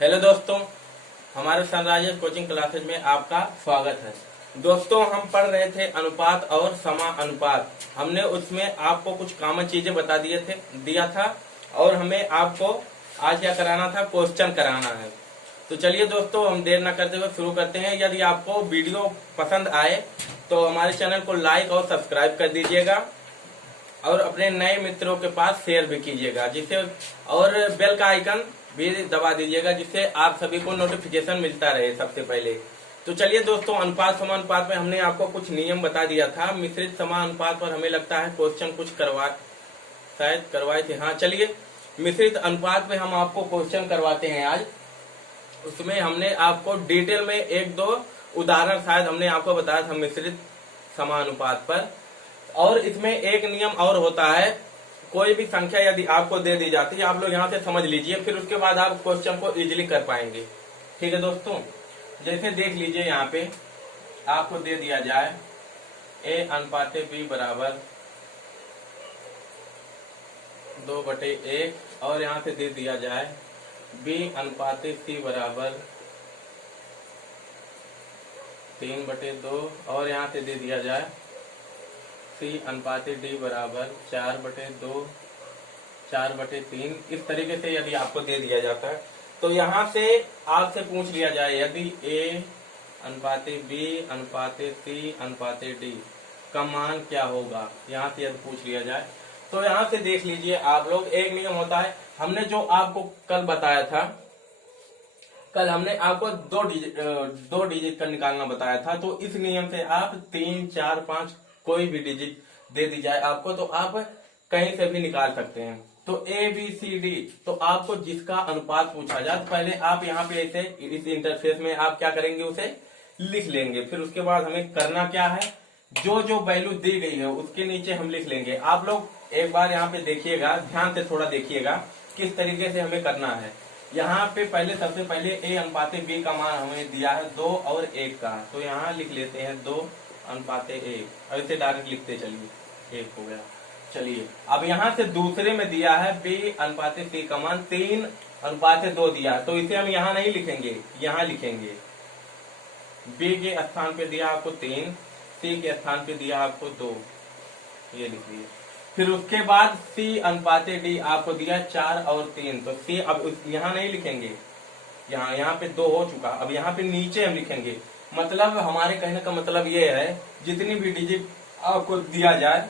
Hello दोस्तों, हमारे Sunrisers coaching classes में आपका स्वागत है। दोस्तों, हम पढ़ रहे थे अनुपात और समानुपात। हमने उसमें आपको कुछ कॉमन चीजें बता दिया था और हमें आपको आज क्या कराना था, क्वेश्चन कराना है। तो चलिए दोस्तों, हम देर न करते हुए शुरू करते हैं। यदि आपको वीडियो पसंद आए तो हमारे चैनल को लाइक और सब्सक्राइब कर दीजिएगा और अपने नए मित्रों के पास शेयर भी कीजिएगा, जिससे और बेल का आइकन भी दबा दीजिएगा, जिससे आप सभी को नोटिफिकेशन मिलता रहे सबसे पहले। तो चलिए दोस्तों, अनुपात समानुपात में हमने आपको कुछ नियम बता दिया था। मिश्रित समानुपात पर हमें लगता है क्वेश्चन कुछ शायद करवाए थे। हाँ, चलिए मिश्रित अनुपात में हम आपको क्वेश्चन करवाते हैं आज। उसमें हमने आपको डिटेल में एक दो उदाहरण शायद हमने आपको बताया था मिश्रित समानुपात पर। और इसमें एक नियम और होता है, कोई भी संख्या यदि आपको दे दी जाती है, आप लोग यहाँ से समझ लीजिए, फिर उसके बाद आप क्वेश्चन को इजीली कर पाएंगे। ठीक है दोस्तों, जैसे देख लीजिए, यहाँ पे आपको दे दिया जाए a अनुपात b बराबर 2/1 और यहाँ से दे दिया जाए b अनुपात c बराबर 3/2 और यहाँ से दे दिया जाए c अनुपात d बराबर 4/3। इस तरीके से यदि आपको दे दिया जाता है तो यहाँ से आपसे पूछ लिया जाए, यदि a अनुपात b अनुपात c अनुपात d का मान क्या होगा, यहाँ से यदि पूछ लिया जाए तो यहाँ से देख लीजिए आप लोग। एक नियम होता है, हमने जो आपको कल बताया था, कल हमने आपको दो डिजिट का निकालना बताया था। तो इस नियम से आप 3, 4, 5 कोई भी डिजिट दे दी जाए आपको तो आप कहीं से भी निकाल सकते हैं। तो ए बी सी डी, तो आपको जिसका अनुपात पूछा जाए तो पहले आप यहाँ पे ऐसे इस इंटरफेस में आप क्या करेंगे, उसे लिख लेंगे। फिर उसके बाद हमें करना क्या है, जो जो वैल्यू दी गई है उसके नीचे हम लिख लेंगे। आप लोग एक बार यहाँ पे देखिएगा, ध्यान से थोड़ा देखिएगा किस तरीके से हमें करना है। यहाँ पे सबसे पहले a अनुपात b का मान हमें दिया है 2 और 1 का, तो यहाँ लिख लेते हैं 2 अनुपात 1 और इसे डायरेक्ट लिखते चलिए, 1 हो गया। चलिए अब यहाँ से दूसरे में दिया है b अनुपात c का मान 3 अनुपात 2 दिया, तो इसे हम यहाँ नहीं लिखेंगे, यहाँ लिखेंगे। b के स्थान पे दिया आपको 3, c के स्थान पे दिया आपको 2, ये लिख दिए। फिर उसके बाद c अनुपात d आपको दिया 4 और 3, तो c अब यहाँ नहीं लिखेंगे, यहाँ पे 2 हो चुका, अब यहाँ पे नीचे हम लिखेंगे। मतलब हमारे कहने का मतलब ये है, जितनी भी डिजिट आपको दिया जाए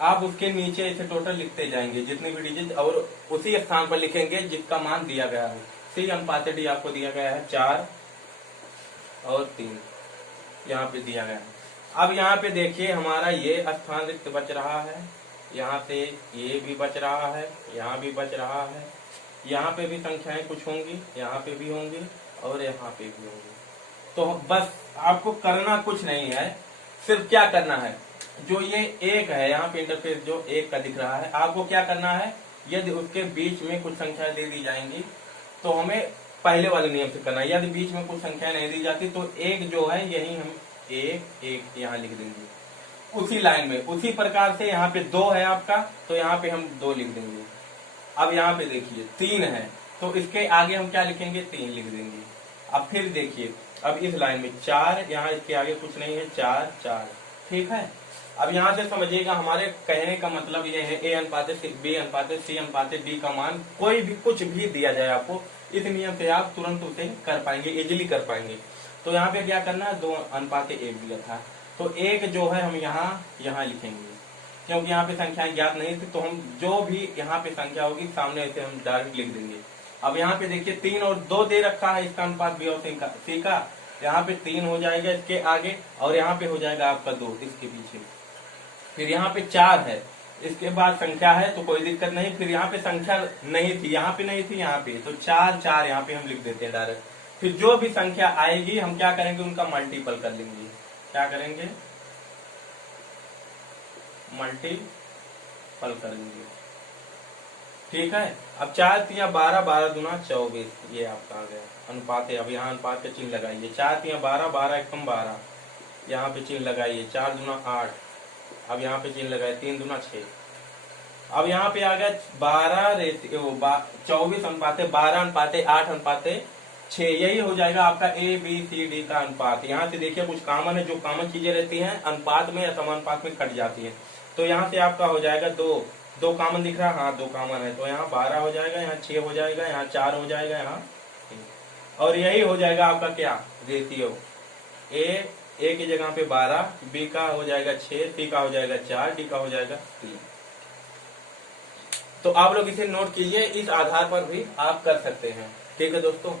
आप उसके नीचे इसे टोटल लिखते जाएंगे, जितनी भी डिजिट, और उसी स्थान पर लिखेंगे जिसका मान दिया गया है। c अनुपात d आपको दिया गया है 4 और 3, यहाँ पे दिया गया है। अब यहाँ पे देखिए हमारा ये स्थान रिक्त बच रहा है, यहाँ से ये भी बच रहा है, यहाँ भी बच रहा है, यहाँ पे भी संख्याएं कुछ होंगी, यहाँ पे भी होंगी और यहाँ पे भी होंगी। तो बस आपको करना कुछ नहीं है, सिर्फ क्या करना है, जो ये 1 है यहाँ पे इंटरफेस जो 1 का दिख रहा है, आपको क्या करना है, यदि उसके बीच में कुछ संख्या दे दी जाएंगी तो हमें पहले वाले नियम से करना है। यदि बीच में कुछ संख्या नहीं दी जाती तो 1 जो है यही हम 1 यहाँ लिख देंगे उसी लाइन में। उसी प्रकार से यहाँ पे 2 है आपका, तो यहाँ पे हम 2 लिख देंगे। अब यहाँ पे देखिए 3 है, तो इसके आगे हम क्या लिखेंगे, 3 लिख देंगे। अब फिर देखिए, अब इस लाइन में 4, यहाँ इसके आगे कुछ नहीं है, 4 4, ठीक है। अब यहाँ से समझिएगा, हमारे कहने का मतलब ये है, a अनुपात b अनुपात c अनुपात d का मान कोई भी कुछ भी दिया जाए आपको, इस नियम से आप तुरंत उसे कर पाएंगे, इजिली कर पाएंगे। तो यहाँ पे क्या करना है, 2 अनुपात 1 दिया था, तो 1 जो है हम यहाँ लिखेंगे, क्योंकि यहाँ पे संख्याएं ज्ञात नहीं थी, तो हम जो भी यहाँ पे संख्या होगी सामने से हम डायरेक्ट लिख देंगे। अब यहाँ पे देखिए 3 और 2 दे रखा है, इसका अनुपात b और c का, यहाँ पे 3 हो जाएगा इसके आगे और यहाँ पे हो जाएगा आपका 2 इसके पीछे। फिर यहाँ पे 4 है, इसके बाद संख्या है तो कोई दिक्कत नहीं। फिर यहाँ पे संख्या नहीं थी, यहाँ पे नहीं थी, यहाँ पे, तो 4 4 यहाँ पे हम लिख देते हैं डायरेक्ट। फिर जो भी संख्या आएगी हम क्या करेंगे, उनका मल्टीपल कर लेंगे। क्या करेंगे, मल्टीपल करेंगे, ठीक है। अब 4 3 12, 12 दूना 24, ये आपका आ गया अनुपात है। अब यहाँ अनुपात का चिन्ह लगाइए, 4 3 12, 12 एकम 12, यहाँ पे चिन्ह लगाइए, 4 दूना 8, अब यहाँ पे चिन्ह लगाए, 3 दूना 6। अब यहाँ पे आ गया 24 अनुपात 12 अनुपात 8 अनुपात 6, यही हो जाएगा आपका ए बी सी डी का अनुपात। यहाँ से देखिए कुछ कॉमन है, जो कॉमन चीजें रहती हैं अनुपात में या समानुपात में कट जाती हैं। तो यहाँ से आपका हो जाएगा 2, 2 कॉमन दिख रहा है, हाँ 2 कॉमन है, तो यहाँ 12 हो जाएगा, यहाँ 6 हो जाएगा, यहाँ 4 हो जाएगा, यहाँ 3। और यही हो जाएगा आपका क्या रेशियो, ए की जगह पे 12, बी का हो जाएगा 6, सी का हो जाएगा 4, डी का हो जाएगा 3। तो आप लोग इसे नोट कीजिए, इस आधार पर भी आप कर सकते हैं। ठीक है दोस्तों,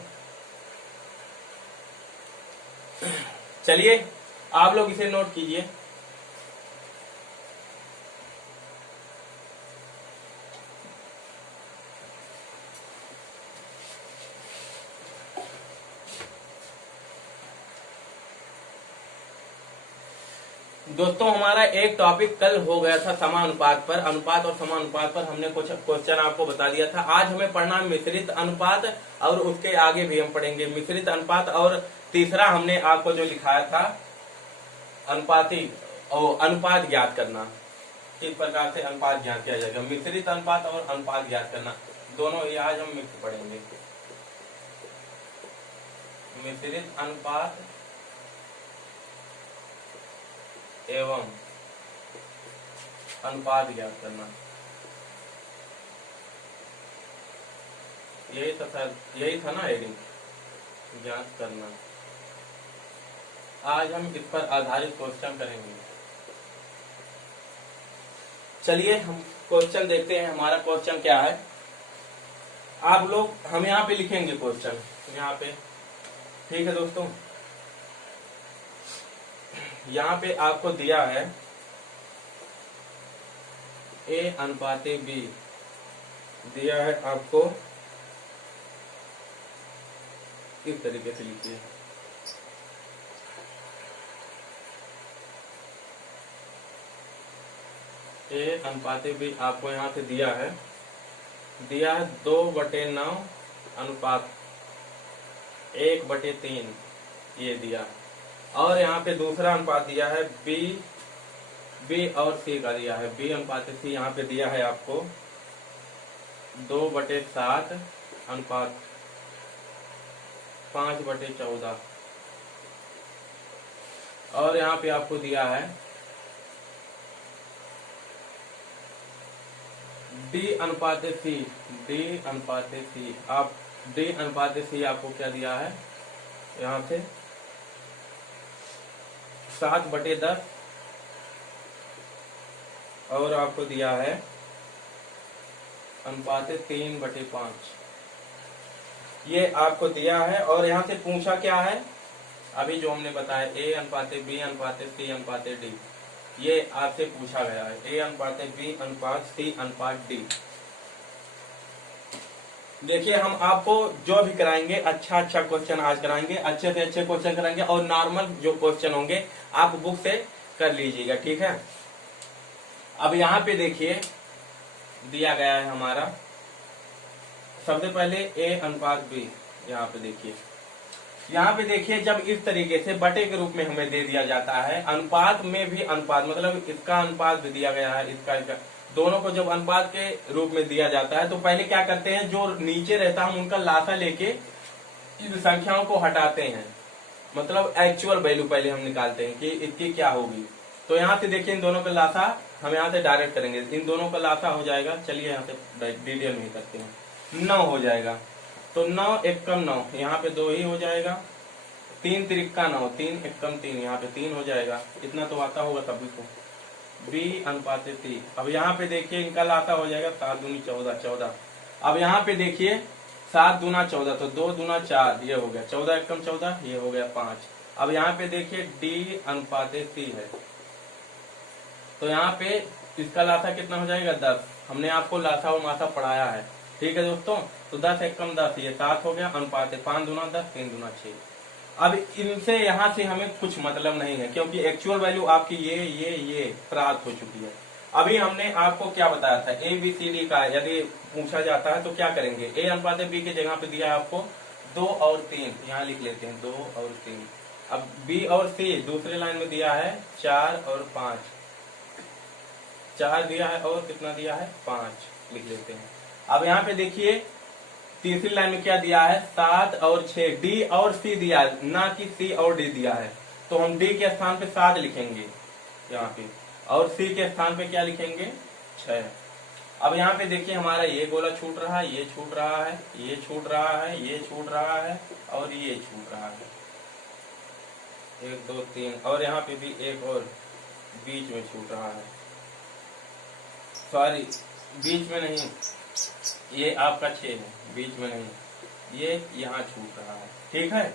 चलिए आप लोग इसे नोट कीजिए। दोस्तों हमारा एक टॉपिक कल हो गया था समानुपात पर, अनुपात और समानुपात पर हमने कुछ क्वेश्चन आपको बता दिया था। आज हमें पढ़ना है मिश्रित अनुपात, और उसके आगे भी हम पढ़ेंगे मिश्रित अनुपात, और तीसरा हमने आपको जो लिखाया था अनुपाती और अनुपात ज्ञात करना, किस प्रकार से अनुपात ज्ञात किया जाएगा। मिश्रित अनुपात और अनुपात ज्ञात करना दोनों ये आज हम मिक्स पढ़ेंगे। मिश्रित अनुपात एवं अनुपात ज्ञात करना, यही था ना हेडिंग, ज्ञात करना। आज हम इस पर आधारित क्वेश्चन करेंगे। चलिए हम क्वेश्चन देखते हैं, हमारा क्वेश्चन क्या है। आप लोग हम यहाँ पे लिखेंगे क्वेश्चन, यहाँ पे, ठीक है दोस्तों। यहाँ पे आपको दिया है ए अनुपाते बी, दिया है आपको इस तरीके से लिखिए। ए अनुपाते बी आपको यहाँ से दिया है 2/9 अनुपात 1/3, ये दिया। और यहाँ पे दूसरा अनुपात दिया है बी और सी का दिया है, बी अनुपात सी यहाँ पे दिया है आपको 2/7 अनुपात 5/14। और यहाँ पे आपको दिया है डी अनुपात सी, आप डी अनुपात सी आपको क्या दिया है यहाँ से 7/10, और आपको दिया है अनुपात 3/5, ये आपको दिया है। और यहाँ से पूछा क्या है, अभी जो हमने बताया ए अनुपात बी अनुपात सी अनुपात डी, ये आपसे पूछा गया है ए अनुपात बी अनुपात सी अनुपात डी। देखिए हम आपको जो भी कराएंगे अच्छा क्वेश्चन आज कराएंगे, अच्छे से अच्छे क्वेश्चन कराएंगे, और नॉर्मल जो क्वेश्चन होंगे आप बुक से कर लीजिएगा, ठीक है। अब यहाँ पे देखिए दिया गया है हमारा, सबसे पहले ए अनुपात बी, यहाँ पे देखिए जब इस तरीके से बटे के रूप में हमें दे दिया जाता है, अनुपात में भी अनुपात मतलब इसका अनुपात भी दिया गया है, इसका दोनों को जब अनुपात के रूप में दिया जाता है तो पहले क्या करते हैं, जो नीचे रहता है हम उनका लासा लेके इन संख्याओं को हटाते हैं, मतलब एक्चुअल वैल्यू पहले हम निकालते हैं कि इसकी क्या होगी। तो यहाँ से देखिए इन दोनों का लासा हम यहाँ से डायरेक्ट करेंगे, इन दोनों का लासा हो जाएगा, चलिए यहाँ से डिटेल में करते हैं, 9 हो जाएगा। तो 9 एकम 9, यहाँ पे 2 ही हो जाएगा, 3 त्रिका 9, 3 एकम 3, यहाँ पे 3 हो जाएगा। इतना तो आता होगा सभी को। बी अनुपात सी, अब यहाँ पे देखिए इनका लाता हो जाएगा 7 दूनी 14। अब यहाँ पे देखिए 7 दूना 14, तो 2 दूना 4, ये हो गया 14 एकम 14, ये हो गया 5। अब यहाँ पे देखिए डी अनुपात सी है, तो यहाँ पे इसका लासा कितना हो जाएगा 10। हमने आपको लासा और मासा पढ़ाया है, ठीक है दोस्तों। तो 10 एकम 10, ये 7 हो गया, अनुपात 5 दूना 10, 3 दूना 6। अब इनसे यहाँ से हमें कुछ मतलब नहीं है, क्योंकि एक्चुअल वैल्यू आपकी ये प्राप्त हो चुकी है। अभी हमने आपको क्या बताया था, ए बी सी डी का यदि पूछा जाता है तो क्या करेंगे, ए अनुपात बी की जगह पे दिया है आपको 2 और 3, यहाँ लिख लेते हैं 2 और 3। अब बी और सी दूसरे लाइन में दिया है 4 और 5, 4 दिया है और कितना दिया है 5, लिख लेते हैं। अब यहाँ पे देखिए तीसरी लाइन में क्या दिया है 7 और 6, डी और सी दिया है, ना कि सी और डी दिया है। तो हम डी के स्थान पे 7 लिखेंगे यहाँ पे, और सी के स्थान पे क्या लिखेंगे 6। अब यहाँ पे देखिए हमारा ये गोला छूट रहा है, ये छूट रहा है, ये छूट रहा है, ये छूट रहा है और ये छूट रहा है, 1 2 3, और यहाँ पे भी एक और बीच में छूट रहा है, सॉरी बीच में नहीं, ये आपका 6 है, बीच में नहीं, ये यहाँ छूट रहा है। ठीक है,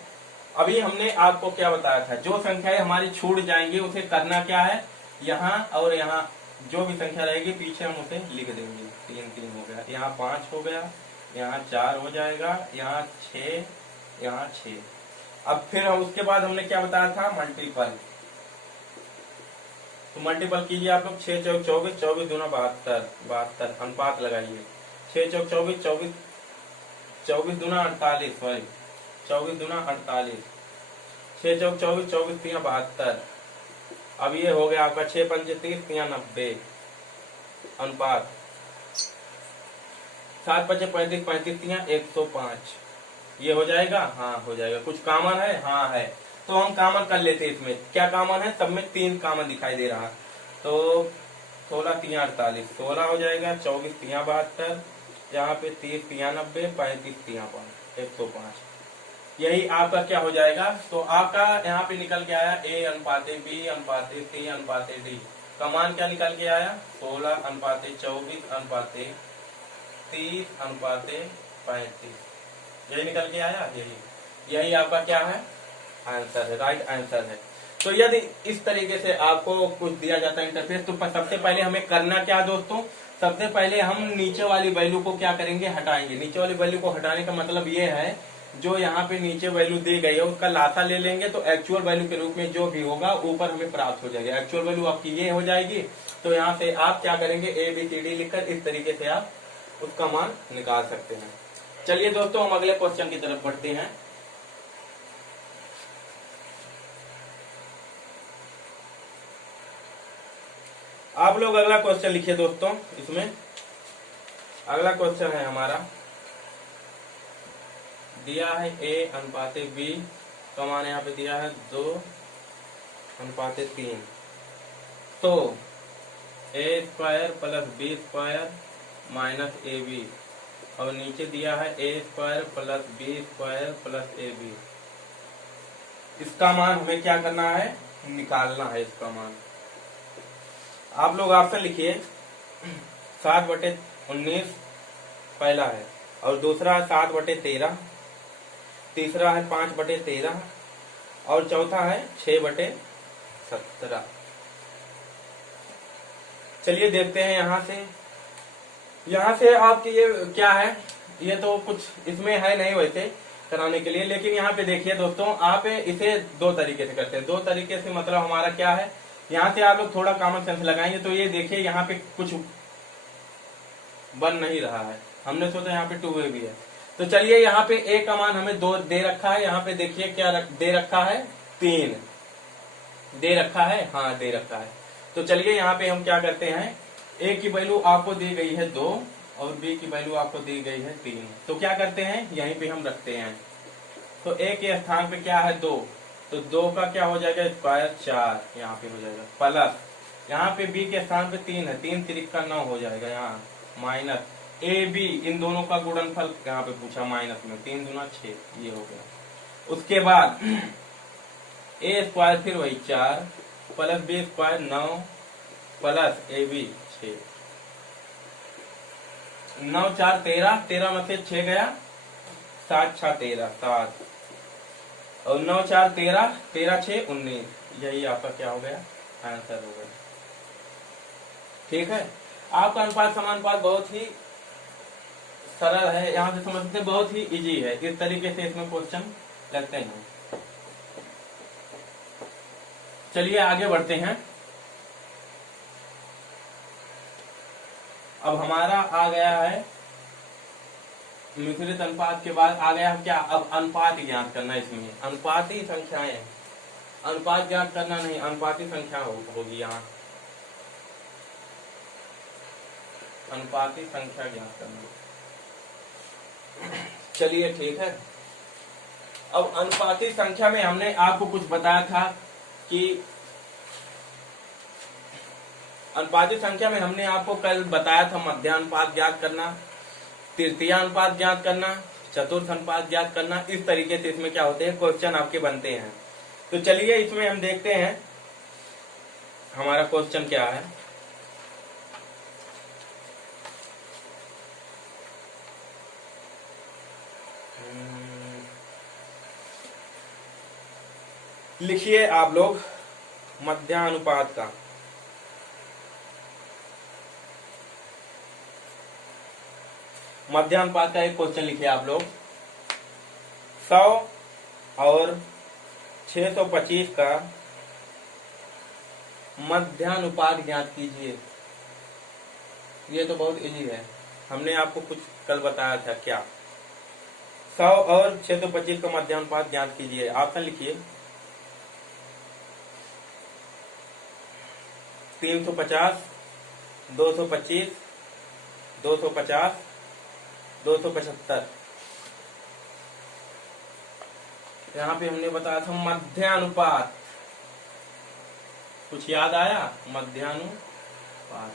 अभी हमने आपको क्या बताया था, जो संख्याएं हमारी छूट जाएंगी उसे करना क्या है, यहाँ और यहाँ जो भी संख्या रहेगी पीछे हम उसे लिख देंगे। 3 3 हो गया, यहाँ 5 हो गया, यहाँ 4 हो जाएगा, यहाँ 6, यहाँ 6। अब फिर उसके बाद हमने क्या बताया था मल्टीपल, तो मल्टीपल कीजिए आप लोग। 6 चौक 24, 24 दूना 72, 72 अनुपात लगाइए। 6 चौक 24, 24 24 दूना 48, सॉरी 24 दूना 48, 6 चौक 24, 24 3 72। अब ये हो गया आपका 6 पंचे 30, 3 90 अनुपात, 7 पंचे 35, 35 3 105। ये हो जाएगा, हाँ हो जाएगा। कुछ कॉमन है, हाँ है, तो हम कॉमन कर लेते हैं। इसमें क्या कॉमन है, सब में 3 कॉमन दिखाई दे रहा, तो 16 3 48, 16 हो जाएगा, 24 3 72, यहाँ पे 30 3 90, 35 3 5 105। यही आपका क्या हो जाएगा, तो आपका यहाँ पे निकल के आया ए अनुपाते बी अनुपाते सी अनुपाते डी। कमान क्या निकल के आया 16 अनुपाते 24 अनुपाते 30 अनुपाते 35, यही निकल के आया। यही आपका क्या है आंसर है, राइट आंसर है। तो यदि इस तरीके से आपको कुछ दिया जाता है इंटरफेस, तो सबसे पहले हमें करना क्या दोस्तों, सबसे पहले हम नीचे वाली वैल्यू को क्या करेंगे, हटाएंगे। नीचे वाली वैल्यू को हटाने का मतलब ये है, जो यहाँ पे नीचे वैल्यू दी गई है उसका लासा ले लेंगे, तो एक्चुअल वैल्यू के रूप में जो भी होगा ऊपर हमें प्राप्त हो जाएगा। एक्चुअल वैल्यू आपकी ये हो जाएगी, तो यहाँ से आप क्या करेंगे ABCD लिखकर इस तरीके से आप उसका मान निकाल सकते हैं। चलिए दोस्तों हम अगले क्वेश्चन की तरफ बढ़ते हैं। आप लोग अगला क्वेश्चन लिखिए दोस्तों। इसमें अगला क्वेश्चन है हमारा, दिया है A अनुपाते B, कमान यहाँ पे दिया है 2 अनुपाते 3, तो A² plus B² minus AB, और नीचे दिया है A² plus B² plus AB। इसका मान हमें क्या करना है, निकालना है इसका मान। आप लोग ऑप्शन लिखिए, 7/19 पहला है, और दूसरा है 7/13, तीसरा है 5/13, और चौथा है 6/17। चलिए देखते हैं यहाँ से आपके ये क्या है, ये तो कुछ इसमें है नहीं वैसे कराने के लिए, लेकिन यहाँ पे देखिए दोस्तों, आप इसे 2 तरीके से करते हैं। 2 तरीके से मतलब हमारा क्या है, यहाँ से आप लोग थोड़ा कॉमन सेंस लगाएंगे, तो ये देखिए यहाँ पे कुछ बन नहीं रहा है, हमने सोचा यहाँ पे 2A भी है। तो चलिए यहाँ पे A का मान हमें 2 दे रखा है, यहाँ पे देखिए क्या दे रखा है 3 दे रखा है, हाँ दे रखा है। तो चलिए यहाँ पे हम क्या करते हैं, A की वैल्यू आपको दी गई है 2 और B की वैल्यू आपको दी गई है 3, तो क्या करते हैं यहीं पे हम रखते हैं। तो A के स्थान पे क्या है 2, तो 2 का क्या हो जाएगा स्क्वायर 4 यहाँ पे हो जाएगा, प्लस यहाँ पे B के स्थान पे 3 है, 3 3 का 9 हो जाएगा यहाँ, माइनस AB, इन दोनों का गुणनफल यहाँ पे पूछा माइनस में, 3 दूना 6, ये हो गया। उसके बाद A² फिर वही 4 प्लस B² 9 प्लस AB 6, 9 4 13, 13 में से 6 गया, 7 6 13 7, और 9 4 13, 13 6 19, यही आपका क्या हो गया आंसर हो गया। ठीक है, आपका अनुपात समानुपात बहुत ही सरल है, यहाँ से समझते बहुत ही इजी है, इस तरीके से इसमें क्वेश्चन लगते हैं। चलिए आगे बढ़ते हैं। अब हमारा आ गया है मिश्रित अनुपात के बाद आ गया क्या, अब अनुपात ज्ञात करना। इसमें अनुपाती संख्याएं, अनुपात ज्ञात करना नहीं, अनुपाती संख्या होगी यहाँ, अनुपाती संख्या ज्ञात करना। चलिए ठीक है। अब अनुपाती संख्या में हमने आपको कुछ बताया था कि अनुपाती संख्या में हमने आपको कल बताया था मध्यानुपात ज्ञात करना, तृतीयानुपात ज्ञात करना, चतुर्थ अनुपात ज्ञात करना। इस तरीके से इसमें क्या होते हैं, क्वेश्चन आपके बनते हैं। तो चलिए इसमें हम देखते हैं हमारा क्वेश्चन क्या है। लिखिए आप लोग मध्यानुपात का। मध्यानुपात का एक क्वेश्चन लिखिए आप लोग। 100 और 625 का मध्यानुपात ज्ञात कीजिए। ये तो बहुत इजी है, हमने आपको कुछ कल बताया था। क्या? 100 और 625 का मध्यानुपात ज्ञात कीजिए। ऑप्शन लिखिए। 350, 225, 250, 275। यहाँ पे हमने बताया था मध्यानुपात। कुछ याद आया? मध्यानुपात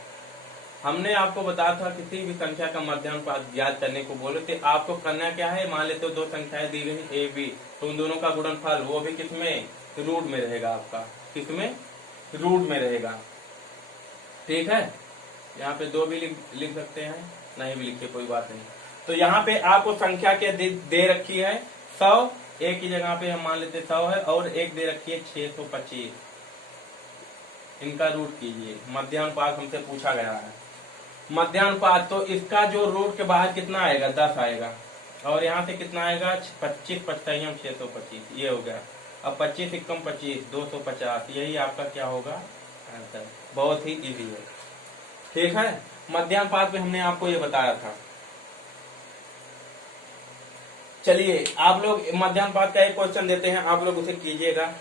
हमने आपको बताया था किसी भी संख्या का मध्यानुपात ज्ञात करने को बोले थे आपको करना क्या है। मान लेते हो दो संख्याएं दी गई ए बी, तो उन दोनों का गुणनफल वो भी किसमें, रूट में रहेगा। आपका किसमें, रूट में रहेगा। ठीक है, यहाँ पे दो भी लिख सकते हैं, नहीं भी लिखिए कोई बात नहीं। तो यहाँ पे आपको संख्या के दे रखी है 100, एक की जगह पे हम मान लेते 100 है, और एक दे रखी है 625। इनका रूट कीजिए। मध्यानुपात हमसे पूछा गया है मध्यानुपात, तो इसका जो रूट के बाहर कितना आएगा, 10 आएगा, और यहाँ से कितना आएगा 25, 25 625, ये हो गया। अब 25 एकम 25, 250, यही आपका क्या होगा, आंसर। बहुत ही इजी है। ठीक है, मध्यानुपात में हमने आपको ये बताया था। चलिए आप लोग मध्यानुपात का एक क्वेश्चन देते हैं, आप लोग उसे कीजिएगा।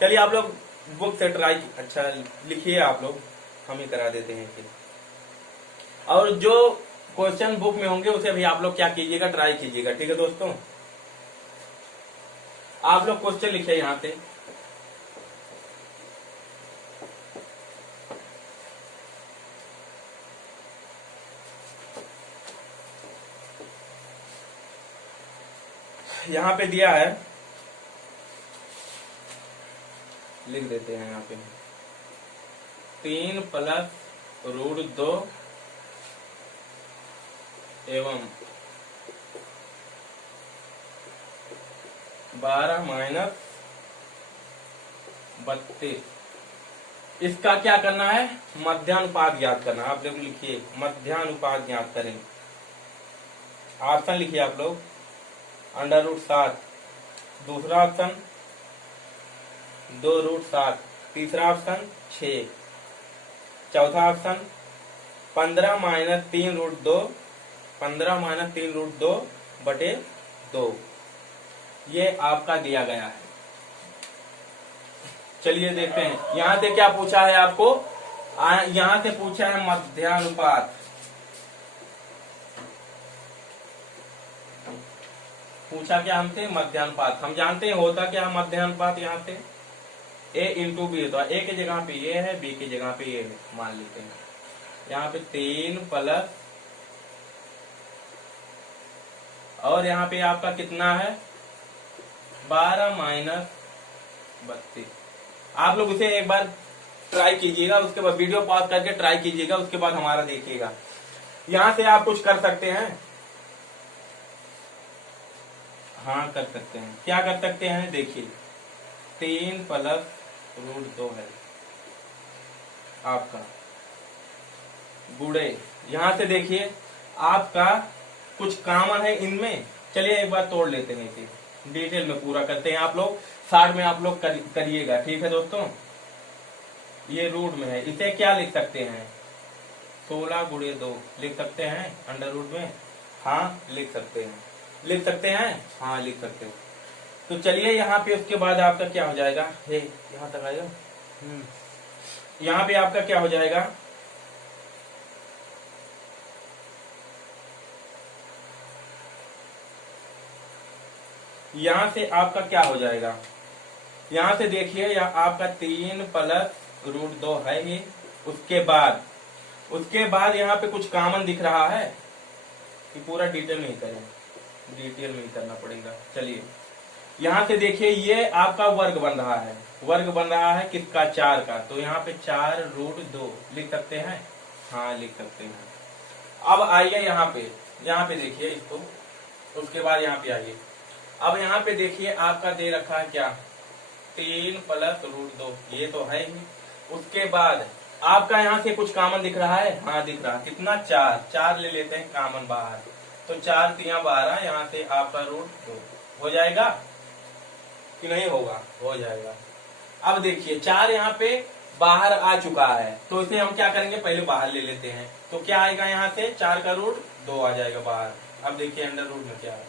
चलिए आप लोग बुक से ट्राई, अच्छा लिखिए आप लोग, हम ही करा देते हैं फिर। और जो क्वेश्चन बुक में होंगे उसे भी आप लोग क्या कीजिएगा, ट्राई कीजिएगा। ठीक है दोस्तों, आप लोग क्वेश्चन लिखिए यहां पे। यहां पे दिया है, लिख देते हैं यहाँ पे 3 + √2 एवं 12 - 32। इसका क्या करना है, मध्यानुपात ज्ञात करना। आप लोग लिखिए मध्यानुपात ज्ञात करें। ऑप्शन लिखिए आप लोग। √7, दूसरा ऑप्शन 2√7, तीसरा ऑप्शन 6, चौथा ऑप्शन 15 - 3√2, 15 - 3√2 बटे 2। ये आपका दिया गया है। चलिए देखते हैं यहां से क्या पूछा है आपको। यहां से पूछा है मध्यानुपात। पूछा क्या हमसे, मध्यानुपात। हम जानते हैं होता क्या मध्यानुपात, यहाँ से a × b होता है। a की जगह पे a है, b की जगह पे a है, मान लेते हैं। यहाँ पे 3 प्लस, और यहाँ पे आपका कितना है 12 - 32। आप लोग उसे एक बार ट्राई कीजिएगा, उसके बाद वीडियो पॉज करके ट्राई कीजिएगा, उसके बाद हमारा देखिएगा। यहाँ से आप कुछ कर सकते हैं, हाँ कर सकते हैं। क्या कर सकते हैं, देखिए 3 + √2 है आपका, गुड़े। यहां से देखिए आपका कुछ कॉमन है इनमें। चलिए एक बार तोड़ लेते हैं, इसे डिटेल में पूरा करते हैं। आप लोग शार्ट में आप लोग करिएगा। ठीक है दोस्तों, ये रूट में है, इसे क्या लिख सकते हैं, 16 × 2 लिख सकते हैं √ में। हाँ लिख सकते हैं, लिख सकते हैं, हाँ लिख सकते हैं। तो चलिए यहाँ पे उसके बाद आपका क्या हो जाएगा, हे यहाँ तक आएगा। यहाँ पे आपका क्या हो जाएगा, यहाँ से आपका क्या हो जाएगा, यहाँ से देखिए यहाँ आपका 3 प्लस रूट 2 है ये। उसके बाद यहाँ पे कुछ कॉमन दिख रहा है कि पूरा डिटेल में ही करें, डिटेल में ही करना पड़ेगा। चलिए यहाँ से देखिए ये आपका वर्ग बन रहा है, वर्ग बन रहा है किसका, 4 का। तो यहाँ पे 4 रूट 2 लिख सकते हैं, हाँ लिख सकते हैं। अब आइए यहाँ पे देखिए इसको, उसके बाद यहाँ पे आइए। अब यहाँ पे देखिए आपका दे रखा है क्या, 3 प्लस रूट 2, ये तो है ही। उसके बाद आपका यहाँ से कुछ कॉमन दिख रहा है, हाँ दिख रहा है, कितना, 4 ले लेते हैं कॉमन बाहर। तो 4 3 12, यहाँ से आपका रूट 2 हो जाएगा कि नहीं होगा, हो जाएगा। अब देखिए 4 यहाँ पे बाहर आ चुका है, तो इसे हम क्या करेंगे, पहले बाहर ले लेते हैं। तो क्या आएगा, यहाँ से 4 का रूट 2 आ जाएगा बाहर। अब देखिए अंडर रूट में क्या है,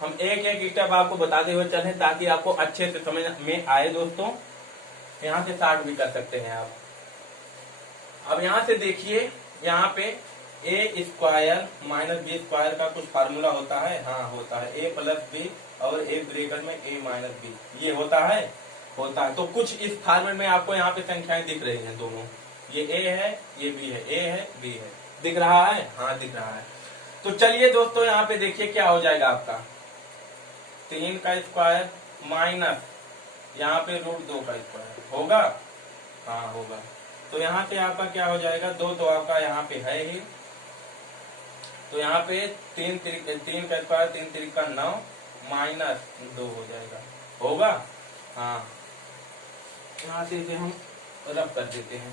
हम एक एक स्टेप आपको बताते हुए चले ताकि आपको अच्छे से समझ में आए दोस्तों। यहाँ से 60 भी कर सकते हैं आप। अब यहाँ से देखिए यहाँ पे ए स्क्वायर माइनस बी स्क्वायर का कुछ फार्मूला होता है, हाँ होता है, ए प्लस बी और ए ब्रेकेट में ए माइनस बी, ये होता है। तो कुछ इस फॉर्मेट में आपको यहाँ पे संख्याएं दिख रही हैं दोनों, ये ए है ये बी है, ए है बी है, दिख रहा है, हाँ दिख रहा है। तो चलिए दोस्तों यहाँ पे देखिए क्या हो जाएगा आपका, 3 का स्क्वायर माइनस यहाँ पे रूट 2 का स्क्वायर होगा, हाँ होगा। तो यहाँ से आपका क्या हो जाएगा, 2 तो आपका यहाँ पे है ही, तो यहाँ पे 3 का स्क्वायर 3 3 का 9 माइनस 2 हो जाएगा, होगा, हाँ। यहाँ से इसे हम रब कर देते हैं।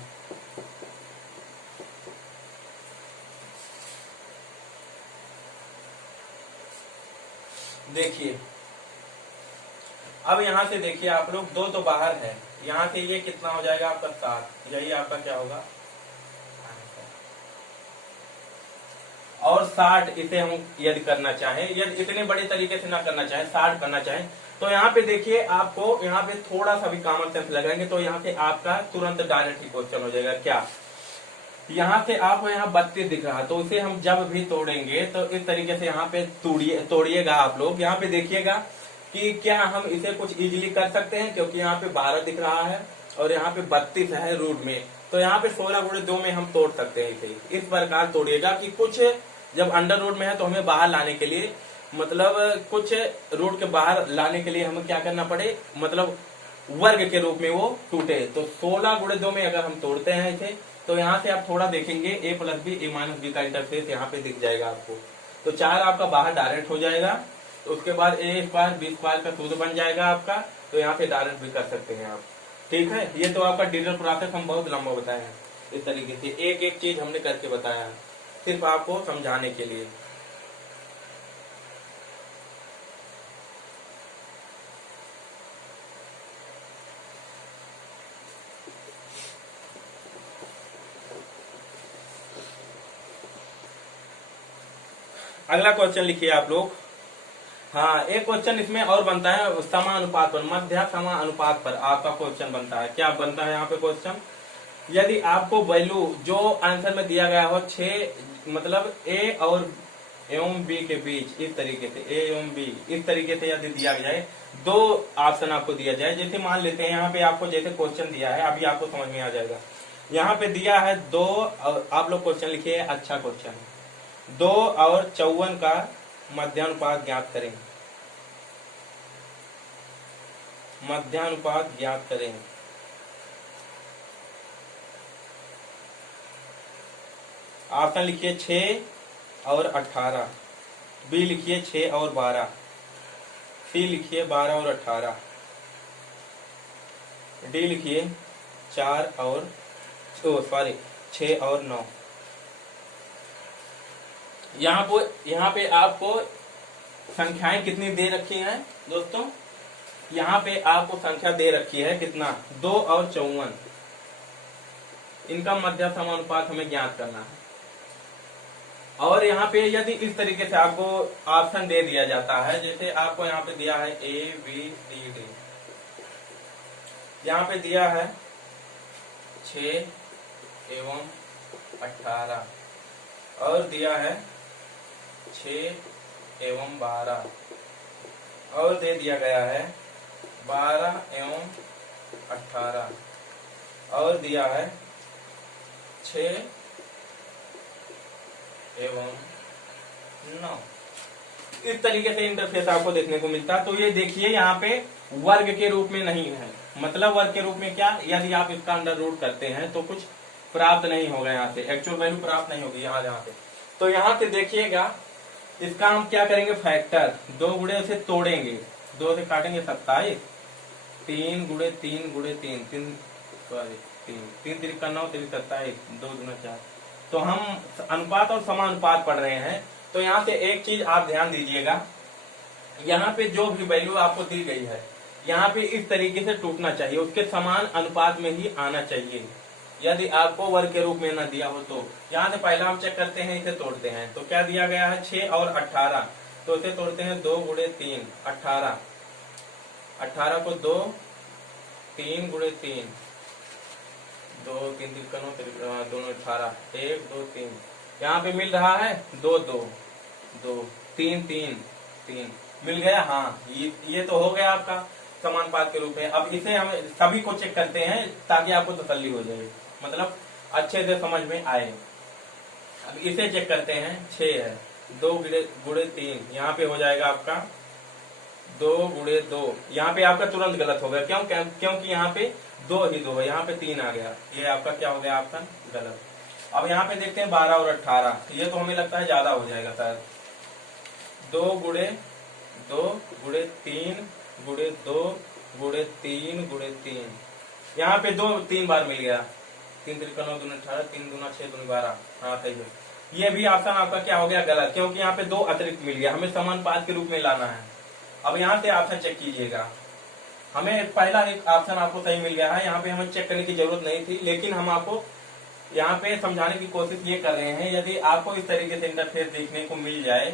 देखिए अब यहाँ से देखिए आप लोग, 2 तो बाहर है, यहाँ से ये कितना हो जाएगा आपका 7, यही आपका क्या होगा, और 60 इसे हम यदि करना चाहें, यदि इतने बड़े तरीके से ना करना चाहें, 60 करना चाहें, तो यहाँ पे देखिए आपको यहाँ पे थोड़ा सा भी कॉमन सेंस लगाएंगे तो यहाँ से आपका तुरंत डायरेक्ट ही क्वेश्चन हो जाएगा। क्या, यहाँ से आपको यहाँ 32 दिख रहा है, तो इसे हम जब भी तोड़ेंगे तो इस तरीके से यहाँ पे तोड़िएगा आप लोग। यहाँ पे देखिएगा कि क्या हम इसे कुछ इजीली कर सकते हैं, क्योंकि यहाँ पे 12 दिख रहा है और यहाँ पे 32 है रूट में, तो यहाँ पे 16 गुणे 2 में हम तोड़ सकते हैं इसे। इस प्रकार तोड़िएगा कि कुछ जब अंडर रूट में है तो हमें बाहर लाने के लिए, मतलब कुछ रूट के बाहर लाने के लिए हमें क्या करना पड़े, मतलब वर्ग के रूप में वो टूटे। तो 16 गुणे 2 में अगर हम तोड़ते हैं इसे, तो यहाँ से आप थोड़ा देखेंगे ए प्लस बी ए माइनस बी का इंटरफेस यहाँ पे दिख जाएगा आपको। तो 4 आपका बाहर डायरेक्ट हो जाएगा, तो उसके बाद ए स्क्वायर बी स्क्वायर का सूत्र बन जाएगा आपका, तो यहाँ पे डायरेक्ट भी कर सकते हैं आप। ठीक है, ये तो आपका डिटेल प्रोसेस हम बहुत लंबा बताए हैं, इस तरीके से एक एक चीज हमने करके बताया सिर्फ आपको समझाने के लिए। अगला क्वेश्चन लिखिए आप लोग। हाँ, एक क्वेश्चन इसमें और बनता है समानुपात पर, मध्य समानुपात पर आपका क्वेश्चन बनता है। क्या बनता है यहाँ पे क्वेश्चन, यदि आपको वैल्यू जो आंसर में दिया गया हो 6, मतलब ए और एवं बी के बीच, इस तरीके से ए एवं बी इस तरीके से यदि दिया जाए, 2 ऑप्शन आपको दिया जाए। जैसे मान लेते हैं यहाँ पे आपको जैसे क्वेश्चन दिया है, अभी आपको समझ में आ जाएगा। यहाँ पे दिया है 2, और आप लोग क्वेश्चन लिखिए, अच्छा क्वेश्चन है, 2 और 54 का मध्यानुपात ज्ञात करें, मध्यानुपात ज्ञात करें। ऑप्शन लिखिए 6 और 18, बी लिखिए 6 और 12, सी लिखिए 12 और 18, डी लिखिए 4 और 6 और 9। यहाँ पे आपको संख्याएं कितनी दे रखी हैं दोस्तों, यहाँ पे आपको संख्या दे रखी है कितना, 2 और 54, इनका मध्य समानुपात हमें ज्ञात करना है। और यहाँ पे यदि इस तरीके से आपको ऑप्शन दे दिया जाता है, जैसे आपको यहाँ पे दिया है ए बी सी डी, यहाँ पे दिया है 6 एवं 18 और दिया है 6 एवं 12 और दे दिया गया है 12 एवं 18 और दिया है 6 एवं 9। इस तरीके से इंटरफेस आपको देखने को मिलता है। तो ये देखिए यहाँ पे वर्ग के रूप में नहीं है, मतलब वर्ग के रूप में क्या, यदि आप इसका अंडर रूट करते हैं तो कुछ प्राप्त नहीं होगा, यहाँ से एक्चुअल वैल्यू प्राप्त नहीं होगी यहाँ पे। तो यहाँ से देखिएगा इसका हम क्या करेंगे, फैक्टर 2 गुणे से तोड़ेंगे, 2 से काटेंगे 27, 3 गुणे 3 गुणे 3 3 3 9 3 27, 2 दूना 4। तो हम अनुपात और समानुपात पढ़ रहे हैं। तो यहाँ से एक चीज आप ध्यान दीजिएगा, यहाँ पे जो भी वैल्यू आपको दी गई है यहाँ पे इस तरीके से टूटना चाहिए, उसके समान अनुपात में ही आना चाहिए। यदि आपको वर्ग के रूप में न दिया हो तो यहाँ से पहला हम चेक करते हैं, इसे तोड़ते हैं। तो क्या दिया गया है 6 और 18, तो इसे तोड़ते हैं 2 गुणे 3 18, 18 को 2 3 गुणे 3 2 3 9 दोनों 18 1 2 3, यहाँ पे मिल रहा है 2 2 2 3 3 3 मिल गया। हाँ ये तो हो गया आपका समानुपात के रूप में। अब इसे हम सभी को चेक करते हैं ताकि आपको तसल्ली हो जाए, मतलब अच्छे से समझ में आए। अब इसे चेक करते हैं, 6 है 2 गुणे 3, यहाँ पे हो जाएगा आपका 2 गुणे 2, यहाँ पे आपका तुरंत गलत हो गया। क्योंकि यहाँ पे 2 ही 2 है, यहाँ पे 3 आ गया, ये आपका क्या हो गया, आपका गलत। अब यहाँ पे देखते हैं 12 और 18, ये तो हमें लगता है ज्यादा हो जाएगा शायद। 2 गुणे 2 गुणे 3 गुणे 2 गुणे 3 गुणे 3, यहाँ पे 2 3 बार मिल गया, 3 3 9 2 18, 3 2 6 2 12। हाँ सही है, ये भी ऑप्शन आपका क्या हो गया, गलत, क्योंकि यहाँ पे 2 अतिरिक्त मिल गया, हमें समानुपात के रूप में लाना है। अब यहाँ से ऑप्शन चेक कीजिएगा, हमें पहला एक ऑप्शन आपको सही मिल गया है, यहाँ पे हमें चेक करने की जरूरत नहीं थी, लेकिन हम आपको यहाँ पे समझाने की कोशिश ये कर रहे हैं। यदि आपको इस तरीके से इंटरफेस देखने को मिल जाए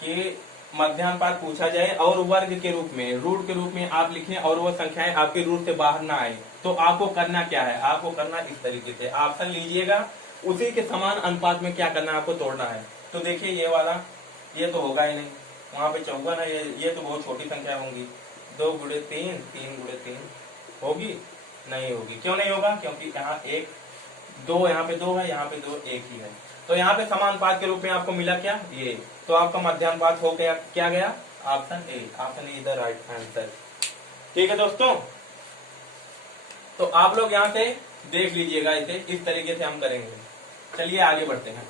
कि मध्यानुपात पूछा जाए और वर्ग के रूप में, रूट के रूप में आप लिखें और वो संख्याएं आपके रूट से बाहर ना आए, तो आपको करना क्या है, आपको करना इस तरीके से ऑप्शन लीजिएगा, उसी के समान अनुपात में क्या करना है, आपको तोड़ना है। तो देखिए ये वाला, ये तो होगा ही नहीं, वहां पे 54 है, ये तो बहुत छोटी संख्या होंगी। 2 गुणे 3 3 गुणे 3 होगी, नहीं होगी। क्यों नहीं होगा, क्योंकि यहाँ 1 2, यहाँ पे 2 है, यहाँ पे 2 1 ही है। तो यहाँ पे समानुपात के रूप में आपको मिला क्या, ये, तो आपका मध्यानुपात हो गया, क्या गया, option A. Option A is the right answer. ठीक है दोस्तों, तो आप लोग यहाँ से देख लीजिएगा, इसे इस तरीके से हम करेंगे। चलिए आगे बढ़ते हैं।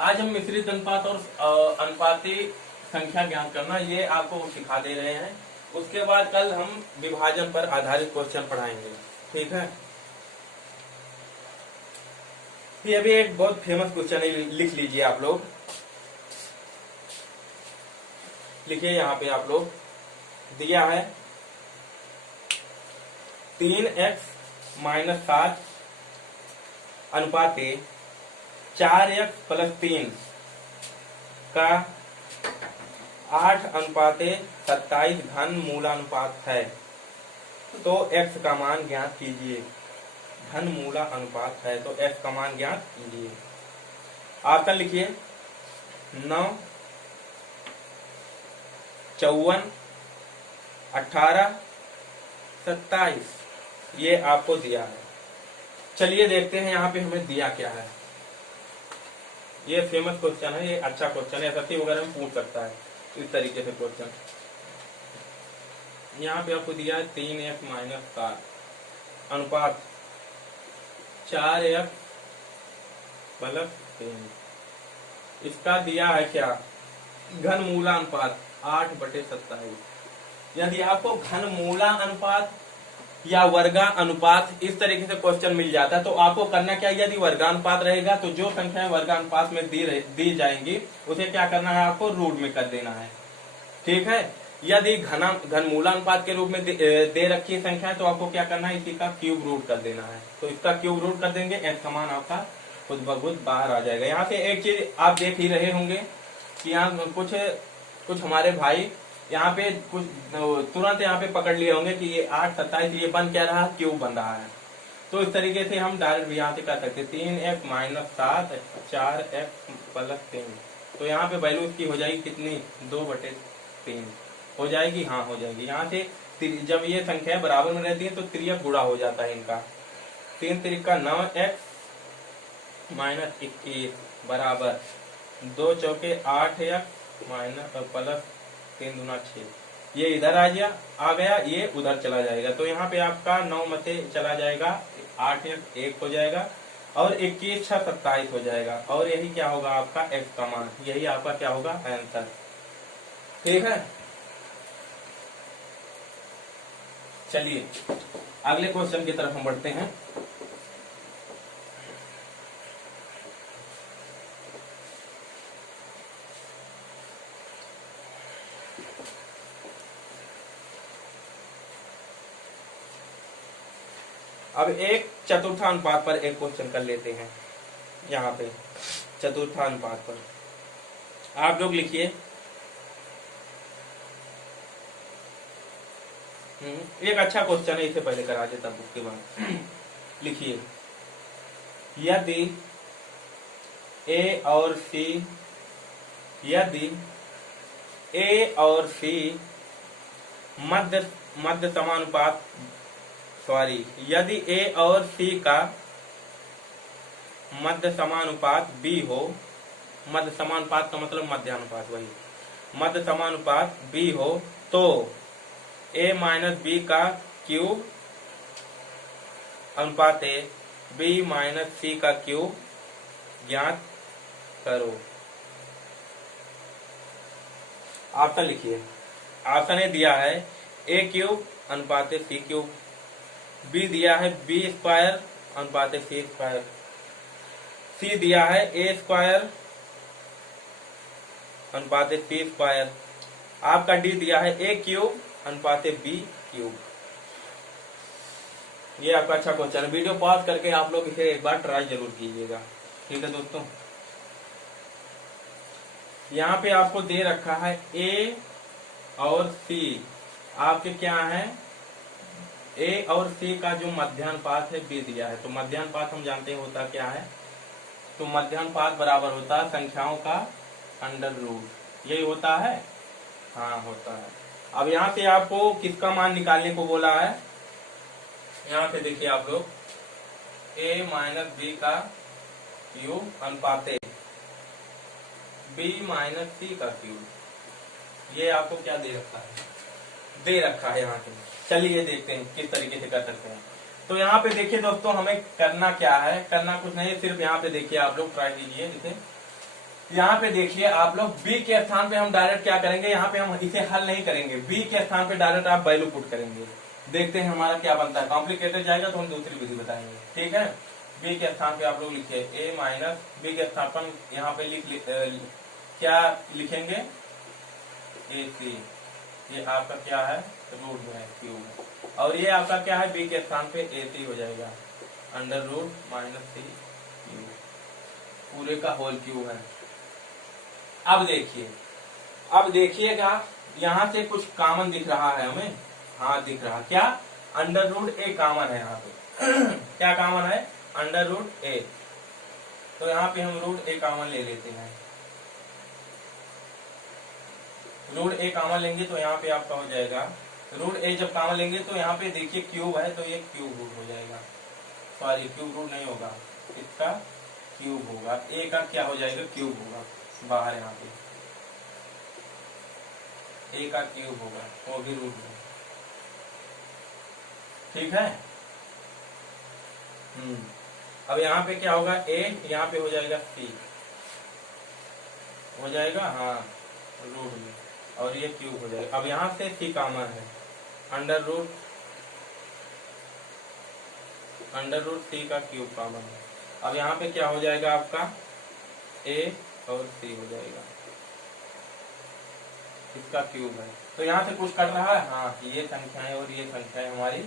आज हम मिश्रित अनुपात और अनुपाती संख्या ज्ञात करना, ये आपको सिखा दे रहे हैं। उसके बाद कल हम विभाजन पर आधारित क्वेश्चन पढ़ाएंगे, ठीक है। ये भी एक बहुत फेमस क्वेश्चन है, लिख लीजिए आप लोग, लिखिए यहाँ पे आप लोग, दिया है 3x - 7 अनुपात 4x + 3 का 8 अनुपात 27 घन मूलानुपात है, तो x का मान ज्ञात कीजिए। घन मूला अनुपात है तो x का मान ज्ञात कीजिए। ऑप्शन लिखिए, 9 54 18 27, ये आपको दिया है। चलिए देखते हैं यहाँ पे हमें दिया क्या है। ये फेमस क्वेश्चन है, ये अच्छा क्वेश्चन है, एसएससी वगैरह में पूछ सकता है इस तरीके से क्वेश्चन। यहाँ पे आपको दिया है 3x - 7 अनुपात 4x + 3, इसका दिया है क्या, घन मूला अनुपात 8/27। यदि आपको घन मूला अनुपात या वर्गा अनुपात इस तरीके से क्वेश्चन मिल जाता है तो आपको करना क्या, यदि वर्गानुपात रहेगा तो जो संख्याएं वर्गानुपात में दी जाएंगी उसे क्या करना है, आपको रूट में कर देना है, ठीक है। यदि घन मूलानुपात के रूप में दे रखी है संख्या, तो आपको क्या करना है, इसी का क्यूब रूट कर देना है। तो इसका क्यूब रूट कर देंगे, x का मान आपका खुद ब खुद बाहर आ जाएगा। यहाँ से एक चीज आप देख ही रहे होंगे कि यहाँ कुछ हमारे भाई यहाँ पे कुछ तुरंत यहाँ पे पकड़ लिए होंगे कि ये 8 27, ये बन क्या रहा, क्यूब बन रहा है। तो इस तरीके से हम डायरेक्ट यहाँ से कर सकते हैं 3x - 7 4x + 3। तो यहाँ पे वैल्यू इसकी हो जाएगी कितनी, 2/3 हो जाएगी। हाँ हो जाएगी। यहाँ से जब ये संख्या बराबर में रहती है तो त्रियक गुणा हो जाता है इनका। 3 त्रिका 9x - 21 बराबर 2 चौके 8x + 3 दूना 6। ये इधर आ गया, ये उधर चला जाएगा। तो यहाँ पे आपका 9 में से चला जाएगा, 8x 1 हो जाएगा और 21 6 27 हो जाएगा। और यही क्या होगा आपका x का मान, यही आपका क्या होगा आंसर। ठीक है, चलिए अगले क्वेश्चन की तरफ हम बढ़ते हैं। अब एक चतुर्थानुपात पर एक क्वेश्चन कर लेते हैं। यहाँ पे चतुर्थानुपात पर आप लोग लिखिए। एक अच्छा क्वेश्चन है, इसे पहले करा देता बुक के बाद। लिखिए, यदि ए और सी मध्य समानुपात, यदि ए और सी का मध्य समानुपात बी हो, मध्य समानुपात का मतलब मध्यानुपात, वही मध्य समानुपात बी हो, तो a - b का क्यूब अनुपात b - c का क्यूब ज्ञात करो। ऑप्शन लिखिए। ऑप्शन ए दिया है a क्यूब अनुपात c क्यूब, बी दिया है b स्क्वायर अनुपात c स्क्वायर, सी दिया है a स्क्वायर अनुपात c स्क्वायर, आपका डी दिया है a क्यूब अनुपात b क्यूब। ये आपका अच्छा क्वेश्चन है। वीडियो पॉज करके आप लोग इसे एक बार ट्राई जरूर कीजिएगा। ठीक है दोस्तों, यहाँ पे आपको दे रखा है a और c, आपके क्या है a और c का जो मध्यानुपात है b दिया है। तो मध्यानुपात हम जानते हैं होता क्या है, तो मध्यानुपात बराबर होता है संख्याओं का अंडर रूट, यही होता है। हाँ होता है। अब यहाँ से आपको किसका मान निकालने को बोला है, यहाँ पे देखिए आप लोग a - b का क्यूब अनुपात b - c का क्यूब, ये आपको क्या दे रखा है, दे रखा है यहाँ से। चलिए देखते हैं किस तरीके से कर सकते हैं। तो यहाँ पे देखिए दोस्तों, हमें करना क्या है, करना कुछ नहीं, सिर्फ यहाँ पे देखिए आप लोग ट्राई कीजिए। जैसे यहाँ पे देखिए आप लोग b के स्थान पे हम डायरेक्ट क्या करेंगे, यहाँ पे हम इसे हल नहीं करेंगे, b के स्थान पे डायरेक्ट आप वैल्यू पुट करेंगे। देखते हैं हमारा क्या बनता है। कॉम्प्लिकेटेड जाएगा तो हम दूसरी विधि बताएंगे। ठीक है, b के स्थान पे आप लोग लिखिए a - b के स्थान यहाँ पे क्या लिखेंगे ac, ये आपका क्या है रूट में है क्यूब, और ये आपका क्या है b के स्थान पे ac हो जाएगा अंडर रूट - c क्यूब, पूरे का होल क्यूब है। अब देखिएगा यहाँ से कुछ कॉमन दिख रहा है हमें। हाँ दिख रहा, क्या अंडर रूट ए कॉमन है यहाँ पे। क्या कॉमन है, अंडर रूट ए। तो यहाँ पे हम रूट ए कॉमन ले लेते हैं। रूट ए कॉमन लेंगे तो यहाँ पे आपका हो जाएगा, रूट ए जब कॉमन लेंगे तो यहाँ पे देखिए क्यूब है तो ये क्यूब रूट हो जाएगा, सॉरी क्यूब रूट नहीं होगा, इसका क्यूब होगा, ए का क्या हो जाएगा क्यूब होगा बाहर, यहाँ पे ए का क्यूब होगा, वो भी रूट में। ठीक है। अब यहाँ पे क्या होगा ए, यहाँ पे हो जाएगा सी हो जाएगा, हाँ रूट में, और ये क्यूब हो जाएगा। अब यहाँ से सी कॉमन है, अंडर रूट सी का क्यूब कॉमन है। अब यहाँ पे क्या हो जाएगा आपका ए और सी हो जाएगा, इसका क्यूब है। तो यहाँ से कुछ कट रहा है, हाँ ये संख्याएं और ये संख्याएं हमारी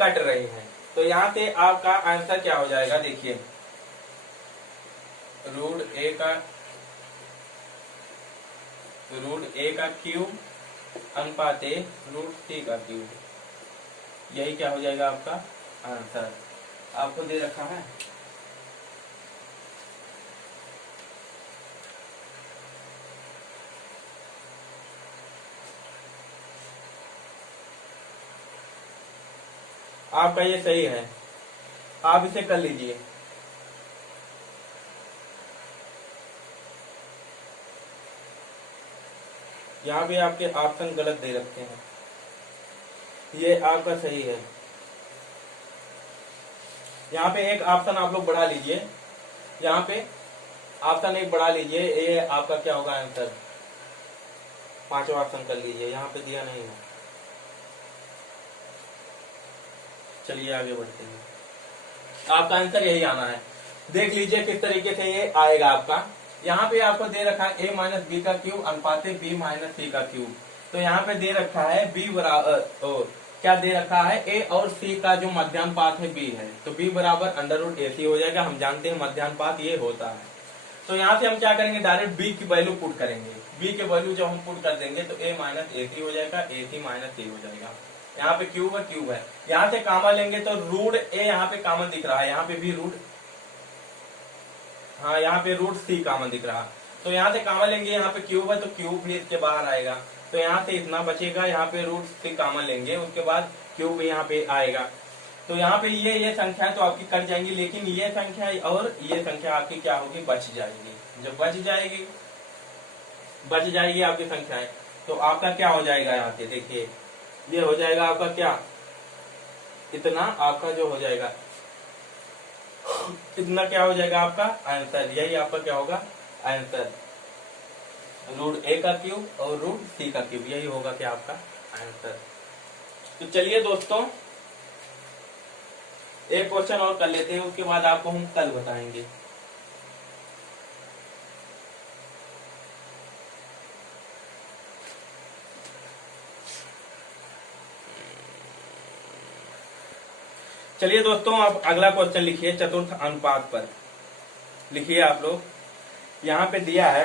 कट रही हैं। तो यहाँ से आपका आंसर क्या हो जाएगा, देखिए रूट ए का क्यूब अनुपाते √c का क्यूब। यही क्या हो जाएगा आपका आंसर, आपको दे रखा है। आपका ये सही है, आप इसे कर लीजिए। यहाँ भी आपके ऑप्शन गलत दे रखे हैं, ये आपका सही है। यहाँ पे एक ऑप्शन आप लोग बढ़ा लीजिए, यहाँ पे ऑप्शन एक बढ़ा लीजिए, ये आपका क्या होगा आंसर, 5वां ऑप्शन कर लीजिए, यहाँ पे दिया नहीं है। चलिए आगे बढ़ते हैं, आपका आंसर यही आना है। देख लीजिए किस तरीके से ये आएगा आपका। यहाँ पे आपको दे रखा है a माइनस बी का क्यूब अनुपाते b माइनस सी का क्यूब। तो यहाँ पे दे रखा है b बराबर, क्या दे रखा है, a और c का जो मध्यानुपात है b है, तो b बराबर √ac हो जाएगा। हम जानते हैं मध्यानुपात ये होता है। तो यहाँ से हम क्या करेंगे, डायरेक्ट b की वैल्यू पुट करेंगे। b की वैल्यू जब हम पुट कर देंगे तो a माइनस ac हो जाएगा, ac माइनस c हो जाएगा। यहाँ पे क्यूब है, क्यूब है, यहाँ से कामा लेंगे तो √a यहाँ पे कामन दिख रहा है, यहाँ पे भी हाँ यहाँ पे √c कामन दिख रहा है। तो यहाँ से कामन लेंगे, यहाँ पे क्यूब है तो क्यूब भी इसके बाहर आएगा, तो यहाँ से इतना बचेगा। यहाँ पे √c कामन लेंगे, उसके बाद क्यूब यहाँ पे आएगा। तो यहाँ पे ये संख्या तो आपकी कट जाएंगी, लेकिन ये संख्या और ये संख्या आपकी क्या होगी, बच जाएगी। जब बच जाएगी आपकी संख्याएं, तो आपका क्या हो जाएगा, यहाँ पे देखिए ये हो जाएगा आपका क्या, इतना आपका जो हो जाएगा, इतना क्या हो जाएगा आपका आंसर। यही आपका क्या होगा आंसर, √a का क्यूब और √c का क्यूब, यही होगा क्या आपका आंसर। तो चलिए दोस्तों एक क्वेश्चन और कर लेते हैं, उसके बाद आपको हम कल बताएंगे। चलिए दोस्तों आप अगला क्वेश्चन लिखिए, चतुर्थ अनुपात पर लिखिए आप लोग। यहाँ पे दिया है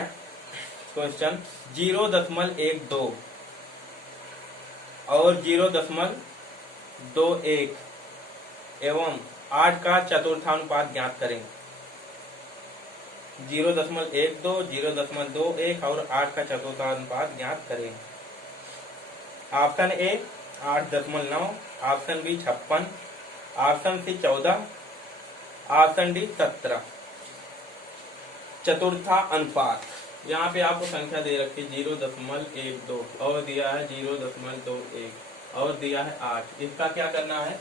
क्वेश्चन 0.12 और 0.21 एवं 8 का चतुर्थानुपात ज्ञात करें। 0.12, 0.21 और 8 का चतुर्थानुपात ज्ञात करें। Option A 8.9, option B 56, option C 14, option D 17। चतुर्था अनुपात, यहाँ पे आपको संख्या दे रखी 0.12 और दिया है 0.21 और दिया है 8। इसका क्या करना है,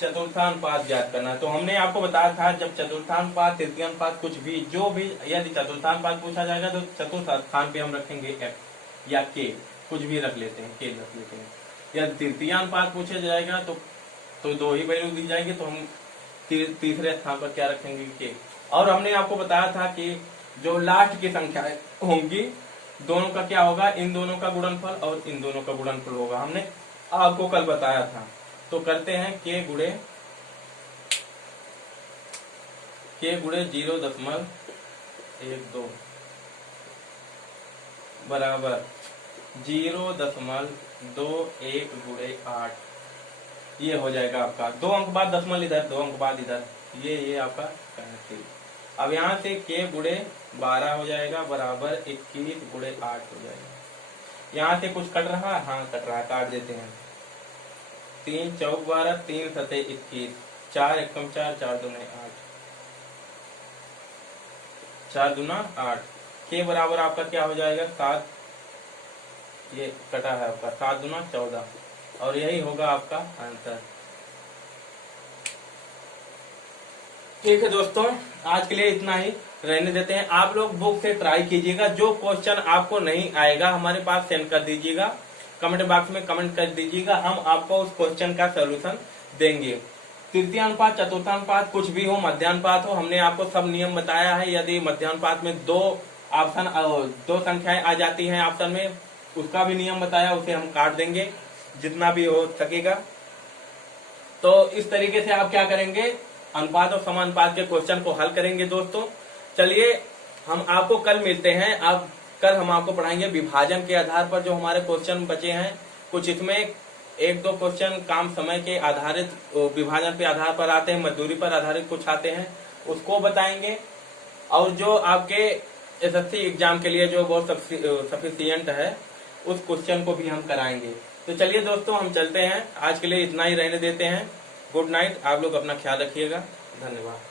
चतुर्थानुपात ज्ञात करना है। तो हमने आपको बताया था जब चतुर्थानुपात, तृतीयानुपात, कुछ भी जो भी यदि चतुर्थानुपात पूछा जाएगा तो चतुर्थ स्थान पे हम रखेंगे f या k, कुछ भी रख लेते हैं, k रख लेते हैं। यदि तृतीयानुपात पूछा जाएगा तो 2 ही वैल्यू दी जाएगी, तो हम तीसरे स्थान पर क्या रखेंगे, k। और हमने आपको बताया था कि जो लास्ट की संख्याएं होंगी दोनों का क्या होगा, इन दोनों का गुणनफल और इन दोनों का गुणनफल होगा, हमने आपको कल बताया था। तो करते हैं k गुणे 0.12 बराबर 0.21 गुणे 8। ये हो जाएगा आपका 2 अंक बाद दशमलव इधर, 2 अंक बाद इधर, ये आपका कैंसिल। अब यहाँ से k गुणे 12 हो जाएगा बराबर 21 गुणे 8 हो जाएगा। यहाँ से कुछ कट रहा है, हाँ कट रहा है, काट देते हैं। 3 चौक 12, 3 सते 21, 4 एकम 4, 4 दूने 8, 4 दूना 8। k बराबर आपका क्या हो जाएगा 7, ये कटा है आपका 7 दूना 14 और यही होगा आपका आंसर। ठीक है दोस्तों, आज के लिए इतना ही रहने देते हैं। आप लोग बुक से ट्राई कीजिएगा, जो क्वेश्चन आपको नहीं आएगा हमारे पास सेंड कर दीजिएगा, कमेंट बॉक्स में कमेंट कर दीजिएगा, हम आपको उस क्वेश्चन का सॉल्यूशन देंगे। तृतीयानुपात, चतुर्थानुपात, कुछ भी हो, मध्यानुपात हो, हमने आपको सब नियम बताया है। यदि मध्यानुपात में 2 संख्याएं आ जाती हैं ऑप्शन में, उसका भी नियम बताया, उसे हम काट देंगे जितना भी हो सकेगा। तो इस तरीके से आप क्या करेंगे, अनुपात और समानुपात के क्वेश्चन को हल करेंगे दोस्तों। चलिए हम आपको कल मिलते हैं। आप कल हम आपको पढ़ाएंगे विभाजन के आधार पर जो हमारे क्वेश्चन बचे हैं। कुछ इसमें एक दो क्वेश्चन काम समय के आधारित विभाजन पे आधार पर आते हैं, मजदूरी पर आधारित कुछ आते हैं, उसको बताएंगे। और जो आपके SSC एग्जाम के लिए जो बहुत सफिशिएंट है उस क्वेश्चन को भी हम कराएंगे। तो चलिए दोस्तों, हम चलते हैं। आज के लिए इतना ही रहने देते हैं। Good night. आप लोग अपना ख्याल रखिएगा। धन्यवाद।